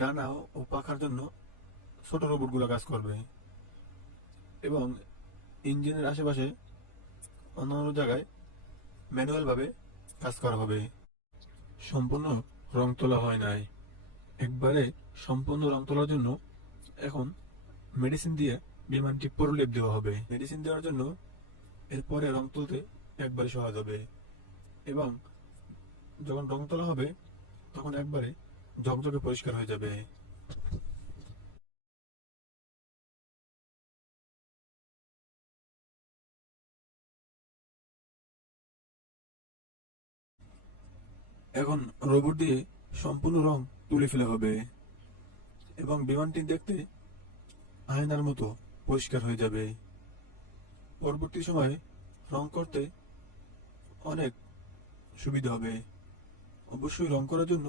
ডানা ও পাখার জন্য ছোট রোবটগুলো কাজ করবে, এবং ইঞ্জিনের আশেপাশে অন্যান্য জায়গায় ম্যানুয়াল ভাবে কাজ করা হবে। সম্পূর্ণ রং তোলা হয় নাই। একবারে সম্পূর্ণ রং তোলার জন্য এখন মেডিসিন দিয়ে বিমানটি প্রলেপ দেওয়া হবে। মেডিসিন দেওয়ার জন্য এরপরে রং তুলতে একবারে সহজ হবে, এবং যখন রং তোলা হবে তখন একবারে ঝকঝকে পরিষ্কার হয়ে যাবে। এখন রোবট দিয়ে সম্পূর্ণ রং তুলে ফেলা হবে, এবং বিমানটি দেখতে আয়নার মতো পরিষ্কার হয়ে যাবে। পরবর্তী সময়ে রং করতে অনেক সুবিধা হবে। অবশ্যই রং করার জন্য